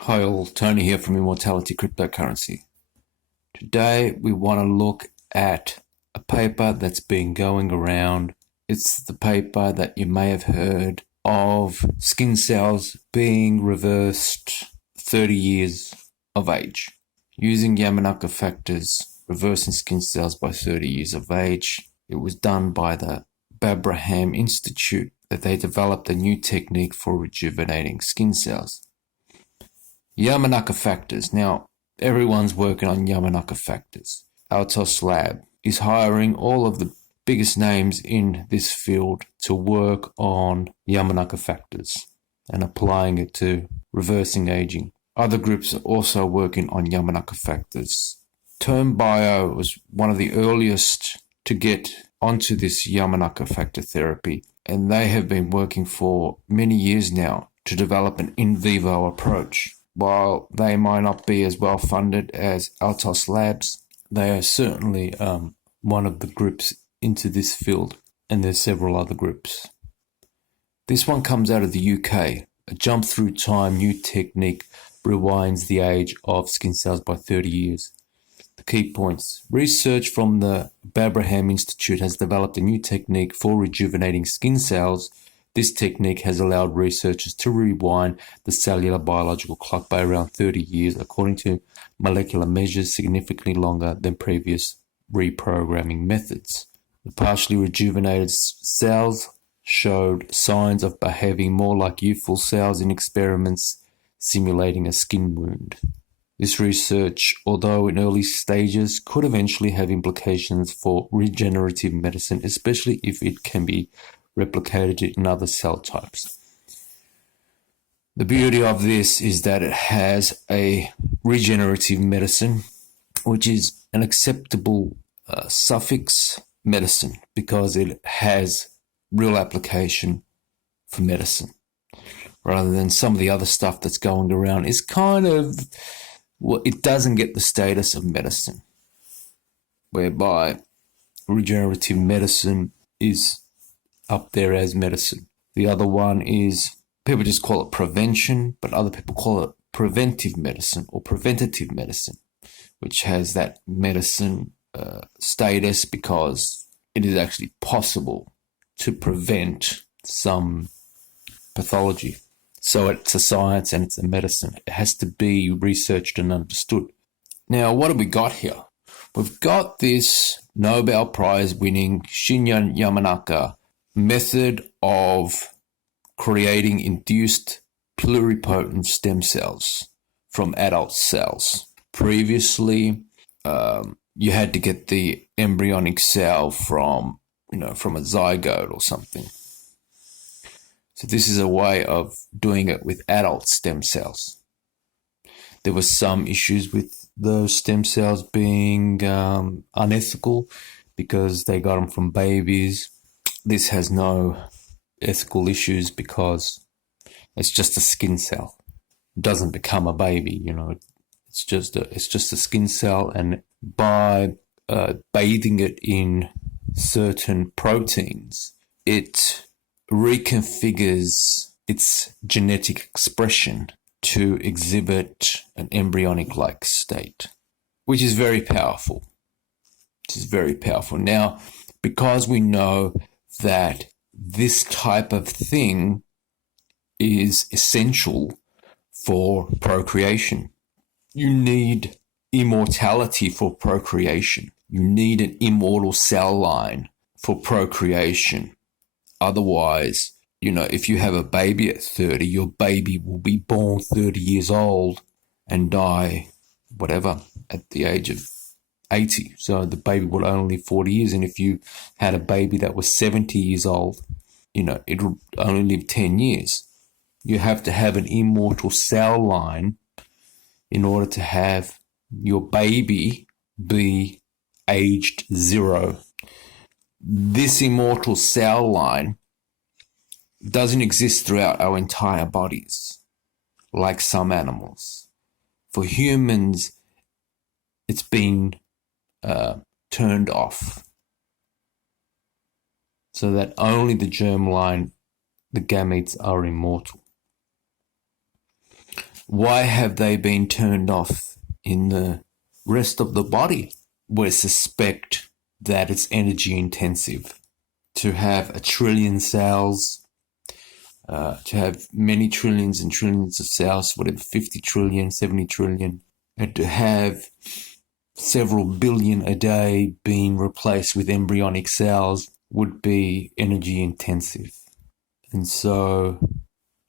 Hi all, Tony here from Immortality Cryptocurrency. Today we want to look at a paper that's been going around. It's the paper that you may have heard of skin cells being reversed 30 years of age. Using Yamanaka Factors, reversing skin cells by 30 years of age. It was done by the Babraham Institute that they developed a new technique for rejuvenating skin cells. Yamanaka Factors. Now, everyone's working on Yamanaka Factors. Altos Lab is hiring all of the biggest names in this field to work on Yamanaka Factors and applying it to reversing aging. Other groups are also working on Yamanaka Factors. Term Bio was one of the earliest to get onto this Yamanaka Factor therapy, and they have been working for many years now to develop an in vivo approach. While they might not be as well funded as Altos Labs, they are certainly one of the groups into this field, and there's several other groups. This one comes out of the UK. A jump through time new technique rewinds the age of skin cells by 30 years. The key points. Research from the Babraham Institute has developed a new technique for rejuvenating skin cells. This technique has allowed researchers to rewind the cellular biological clock by around 30 years, according to molecular measures significantly longer than previous reprogramming methods. The partially rejuvenated cells showed signs of behaving more like youthful cells in experiments simulating a skin wound. This research, although in early stages, could eventually have implications for regenerative medicine, especially if it can be replicated in other cell types. The beauty of this is that it has a regenerative medicine, which is an acceptable suffix medicine because it has real application for medicine, rather than some of the other stuff that's going around is kind of, well, it doesn't get the status of medicine, whereby regenerative medicine is up there as medicine. The other one is, people just call it prevention, but other people call it preventive medicine or preventative medicine, which has that medicine status because it is actually possible to prevent some pathology. So it's a science and it's a medicine. It has to be researched and understood. Now, what have we got here? We've got this Nobel Prize winning Shinya Yamanaka method of creating induced pluripotent stem cells from adult cells. Previously, you had to get the embryonic cell from a zygote or something. So this is a way of doing it with adult stem cells. There were some issues with those stem cells being unethical because they got them from babies. This has no ethical issues because it's just a skin cell. It doesn't become a baby, It's just a skin cell, and by bathing it in certain proteins, it reconfigures its genetic expression to exhibit an embryonic-like state, which is very powerful. Now, because we know that this type of thing is essential for procreation. You need immortality for procreation. You need an immortal cell line for procreation. Otherwise, if you have a baby at 30, your baby will be born 30 years old and die, at the age of 80. So the baby will only live 40 years. And if you had a baby that was 70 years old, it would only live 10 years. You have to have an immortal cell line in order to have your baby be aged 0. This immortal cell line doesn't exist throughout our entire bodies, like some animals. For humans, it's been turned off so that only the germline, the gametes, are immortal. Why have they been turned off in the rest of the body? We suspect that it's energy intensive. To have a trillion cells, to have many trillions and trillions of cells, whatever, 50 trillion, 70 trillion, and to have several billion a day being replaced with embryonic cells would be energy intensive. And so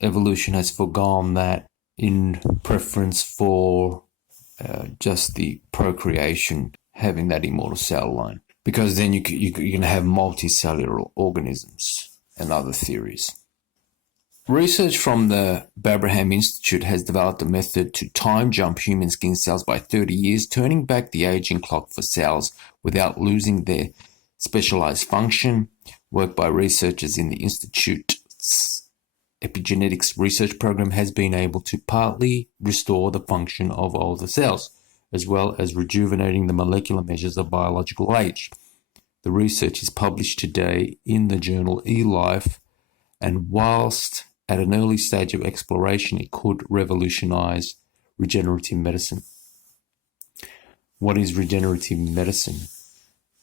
evolution has forgone that in preference for just the procreation, having that immortal cell line. Because then you can have multicellular organisms and other theories. Research from the Babraham Institute has developed a method to time jump human skin cells by 30 years, turning back the aging clock for cells without losing their specialized function. Work by researchers in the Institute's epigenetics research program has been able to partly restore the function of older cells, as well as rejuvenating the molecular measures of biological age. The research is published today in the journal eLife, and whilst at an early stage of exploration, it could revolutionize regenerative medicine. What is regenerative medicine?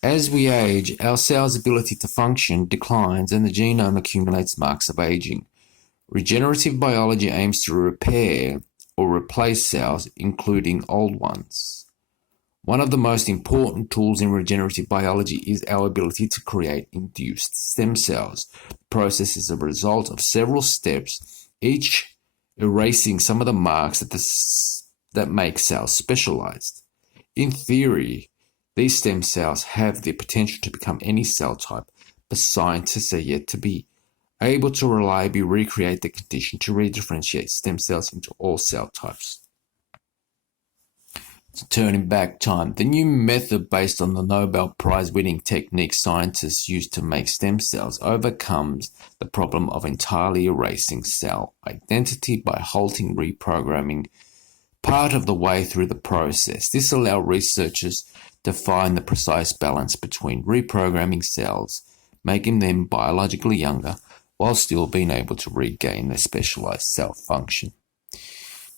As we age, our cells' ability to function declines and the genome accumulates marks of aging. Regenerative biology aims to repair or replace cells, including old ones. One of the most important tools in regenerative biology is our ability to create induced stem cells. The process is a result of several steps, each erasing some of the marks that make cells specialized. In theory, these stem cells have the potential to become any cell type, but scientists are yet to be able to reliably recreate the condition to redifferentiate stem cells into all cell types. So turning back time, the new method based on the Nobel Prize-winning technique scientists use to make stem cells overcomes the problem of entirely erasing cell identity by halting reprogramming part of the way through the process. This allows researchers to find the precise balance between reprogramming cells, making them biologically younger, while still being able to regain their specialized cell function.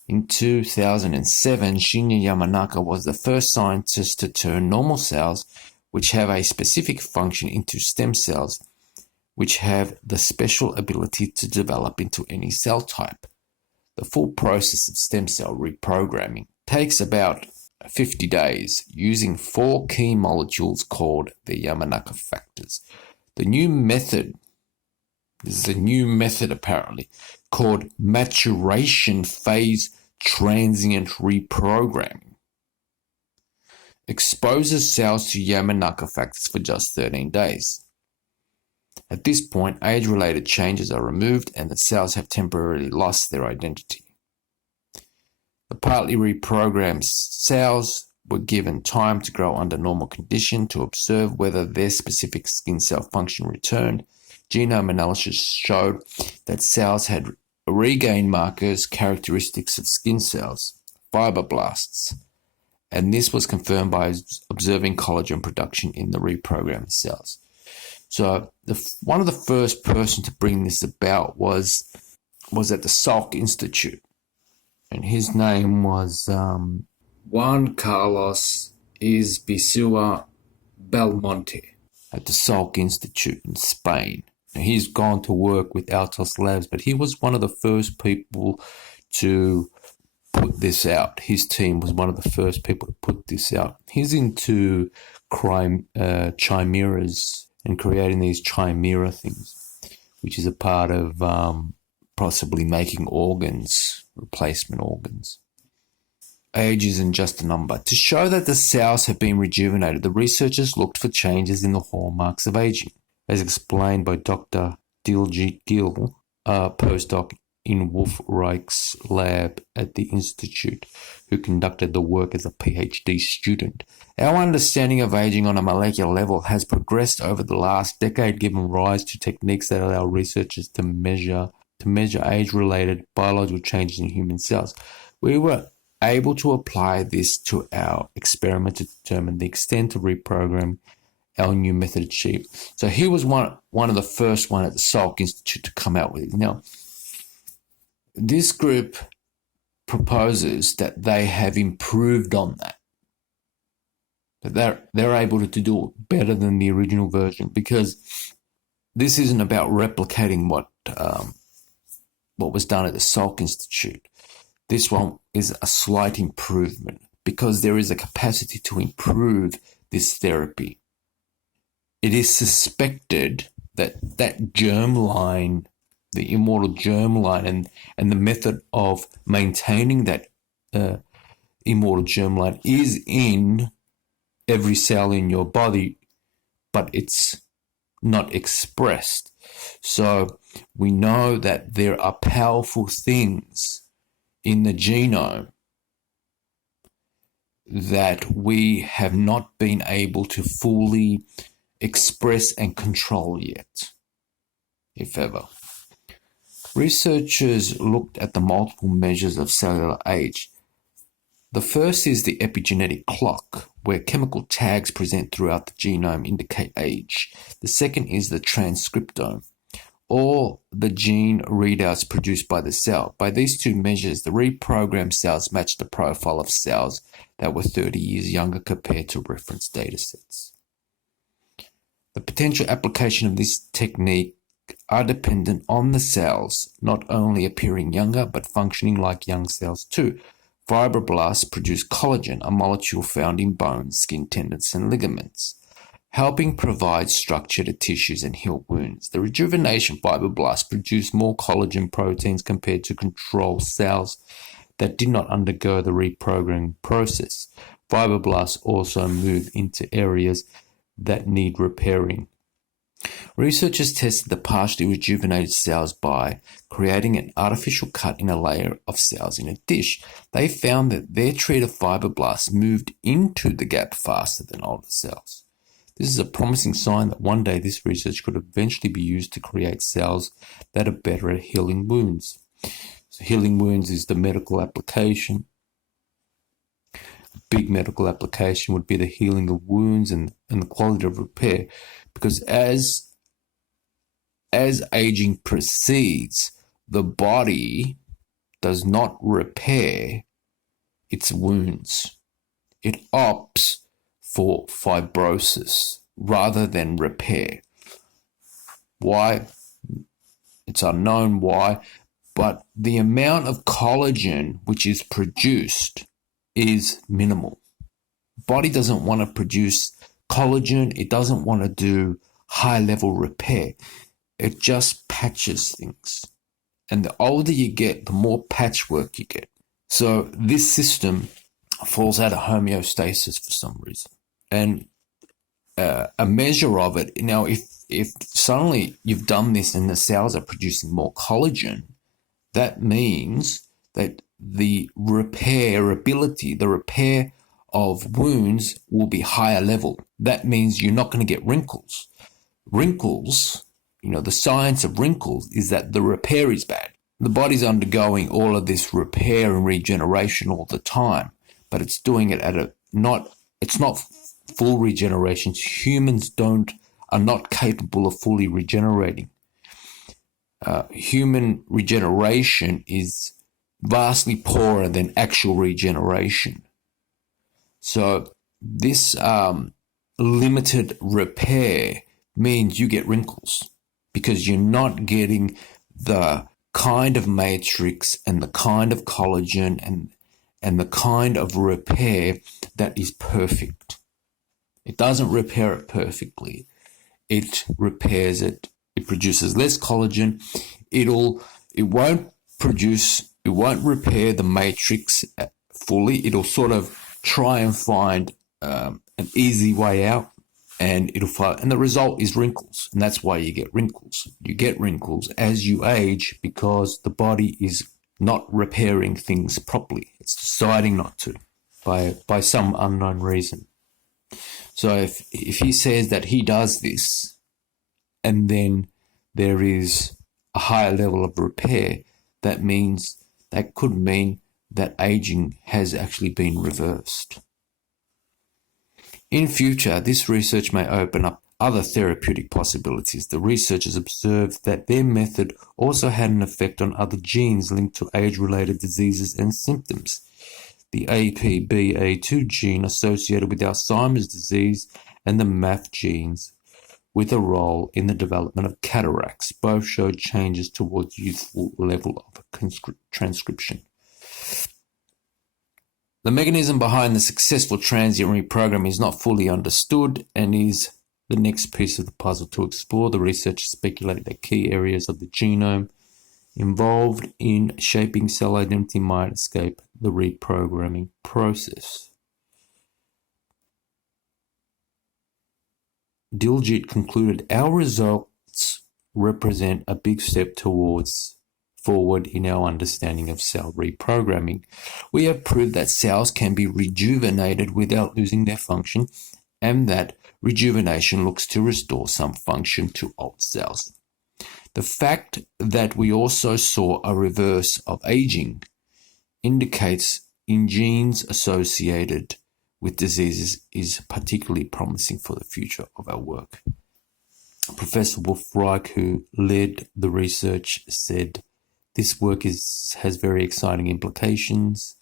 In 2007, Shinya Yamanaka was the first scientist to turn normal cells, which have a specific function, into stem cells, which have the special ability to develop into any cell type. The full process of stem cell reprogramming takes about 50 days using 4 key molecules called the Yamanaka Factors. The new method, this is a new method apparently, called maturation phase transient reprogramming, exposes cells to Yamanaka factors for just 13 days. At this point, age-related changes are removed and the cells have temporarily lost their identity. The partly reprogrammed cells were given time to grow under normal condition to observe whether their specific skin cell function returned. Genome analysis showed that cells had regained markers characteristics of skin cells, fibroblasts, and this was confirmed by observing collagen production in the reprogrammed cells. So one of the first person to bring this about was at the Salk Institute, and his name was Juan Carlos Izbisua Belmonte at the Salk Institute in Spain. He's gone to work with Altos Labs, but he was one of the first people to put this out. His team was one of the first people to put this out. He's into chimeras and creating these chimera things, which is a part of possibly making organs, replacement organs. Age isn't just a number. To show that the cells have been rejuvenated, the researchers looked for changes in the hallmarks of aging, as explained by Dr. Diljit Gill, a postdoc in Wolf Reich's lab at the Institute, who conducted the work as a PhD student. Our understanding of aging on a molecular level has progressed over the last decade, giving rise to techniques that allow researchers to measure age-related biological changes in human cells. We were able to apply this to our experiment to determine the extent to reprogram our new method achieved. So he was one of the first one at the Salk Institute to come out with it. Now, this group proposes that they have improved on that. That they're able to do it better than the original version, because this isn't about replicating what was done at the Salk Institute. This one is a slight improvement because there is a capacity to improve this therapy. It is suspected that germline, the immortal germline, and the method of maintaining that immortal germline is in every cell in your body, but it's not expressed. So we know that there are powerful things in the genome that we have not been able to fully express and control yet, if ever. Researchers looked at the multiple measures of cellular age. The first is the epigenetic clock, where chemical tags present throughout the genome indicate age. The second is the transcriptome, or the gene readouts produced by the cell. By these two measures, the reprogrammed cells match the profile of cells that were 30 years younger compared to reference datasets. The potential application of this technique are dependent on the cells not only appearing younger but functioning like young cells too. Fibroblasts produce collagen, a molecule found in bones, skin, tendons, and ligaments, helping provide structure to tissues and heal wounds. The rejuvenation fibroblasts produce more collagen proteins compared to control cells that did not undergo the reprogramming process. Fibroblasts also move into areas that need repairing. Researchers tested the partially rejuvenated cells by creating an artificial cut in a layer of cells in a dish. They found that their treated fibroblasts moved into the gap faster than older cells. This is a promising sign that one day this research could eventually be used to create cells that are better at healing wounds. So healing wounds is the medical application. A big medical application would be the healing of wounds and the quality of repair, because as aging proceeds, the body does not repair its wounds. It opts for fibrosis rather than repair. Why? It's unknown why, but the amount of collagen which is produced is minimal. Body doesn't want to produce collagen. It doesn't want to do high-level repair. It just patches things. And the older you get, the more patchwork you get. So this system falls out of homeostasis for some reason. And a measure of it, now if suddenly you've done this and the cells are producing more collagen, that means that the repairability, the repair of wounds will be higher level. That means you're not going to get wrinkles. Wrinkles, the science of wrinkles is that the repair is bad. The body's undergoing all of this repair and regeneration all the time, but it's doing it it's not full regeneration. Humans are not capable of fully regenerating. Human regeneration is vastly poorer than actual regeneration. So this limited repair means you get wrinkles because you're not getting the kind of matrix and the kind of collagen and the kind of repair that is perfect. It doesn't repair it perfectly. It repairs it. It produces less collagen. It won't repair the matrix fully. It'll sort of try and find an easy way out, and the result is wrinkles, and that's why you get wrinkles. You get wrinkles as you age because the body is not repairing things properly. It's deciding not to by some unknown reason. So if he says that he does this, and then there is a higher level of repair, that could mean that aging has actually been reversed. In future, this research may open up other therapeutic possibilities. The researchers observed that their method also had an effect on other genes linked to age-related diseases and symptoms. The APBA2 gene associated with Alzheimer's disease and the MAF genes with a role in the development of cataracts both showed changes towards youthful level of transcription. The mechanism behind the successful transient reprogramming is not fully understood and is the next piece of the puzzle to explore. The researchers speculate that key areas of the genome involved in shaping cell identity might escape the reprogramming process. Diljit concluded, our results represent a big step forward in our understanding of cell reprogramming. We have proved that cells can be rejuvenated without losing their function, and that rejuvenation looks to restore some function to old cells. The fact that we also saw a reverse of aging indicates in genes associated with diseases is particularly promising for the future of our work. Professor Wolf-Reich, who led the research, said, this work has very exciting implications.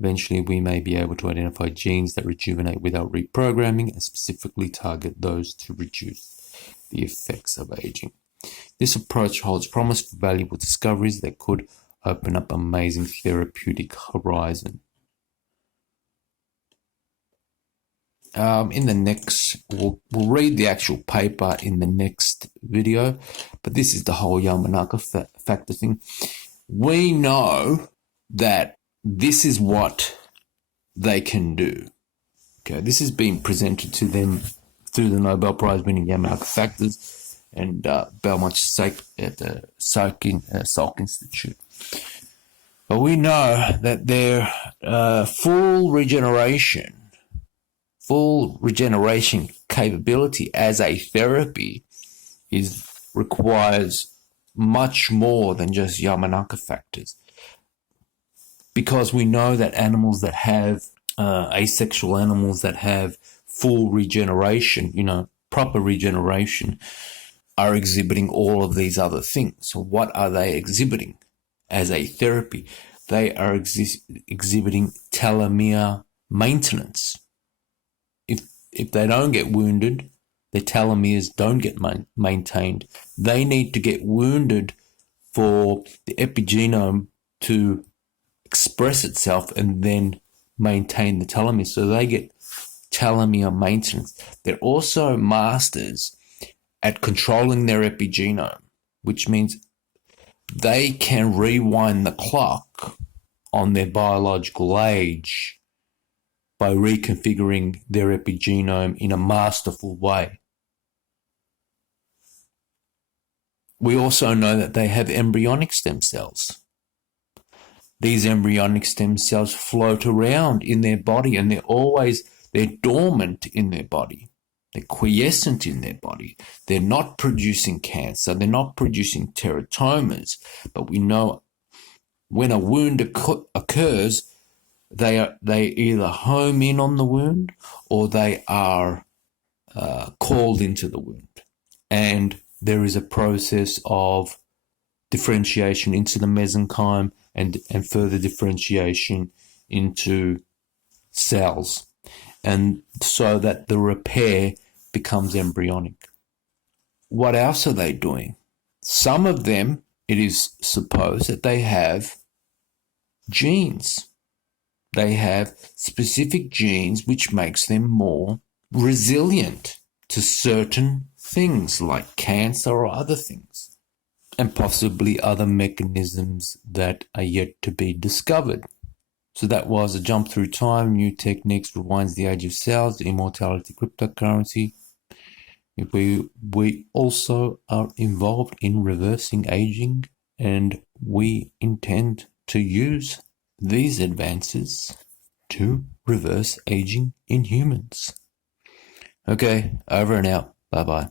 Eventually, we may be able to identify genes that rejuvenate without reprogramming and specifically target those to reduce the effects of aging. This approach holds promise for valuable discoveries that could open up amazing therapeutic horizon. We'll read the actual paper in the next video, but this is the whole Yamanaka factor thing. We know that this is what they can do. Okay, this has been presented to them through the Nobel Prize winning Yamanaka Factors and Belmont at the Salk Institute. But we know that their full regeneration capability as a therapy requires much more than just Yamanaka factors. Because we know that animals that have asexual animals that have full regeneration, proper regeneration, are exhibiting all of these other things. So what are they exhibiting as a therapy? They are exhibiting telomere maintenance. If they don't get wounded, their telomeres don't get maintained. They need to get wounded for the epigenome to express itself and then maintain the telomeres. So they get telomere maintenance. They're also masters at controlling their epigenome, which means they can rewind the clock on their biological age by reconfiguring their epigenome in a masterful way. We also know that they have embryonic stem cells. These embryonic stem cells float around in their body and they're dormant in their body. They're quiescent in their body. They're not producing cancer. They're not producing teratomas. But we know when a wound occurs, they either home in on the wound or they are called into the wound. And there is a process of differentiation into the mesenchyme and further differentiation into cells. And so that the repair becomes embryonic. What else are they doing? Some of them, it is supposed that they have genes. They have specific genes which makes them more resilient to certain things like cancer or other things, and possibly other mechanisms that are yet to be discovered. So that was a jump through time, new techniques, rewinds the age of cells, immortality cryptocurrency. We also are involved in reversing aging, and we intend to use these advances to reverse aging in humans. Okay, over and out. Bye-bye.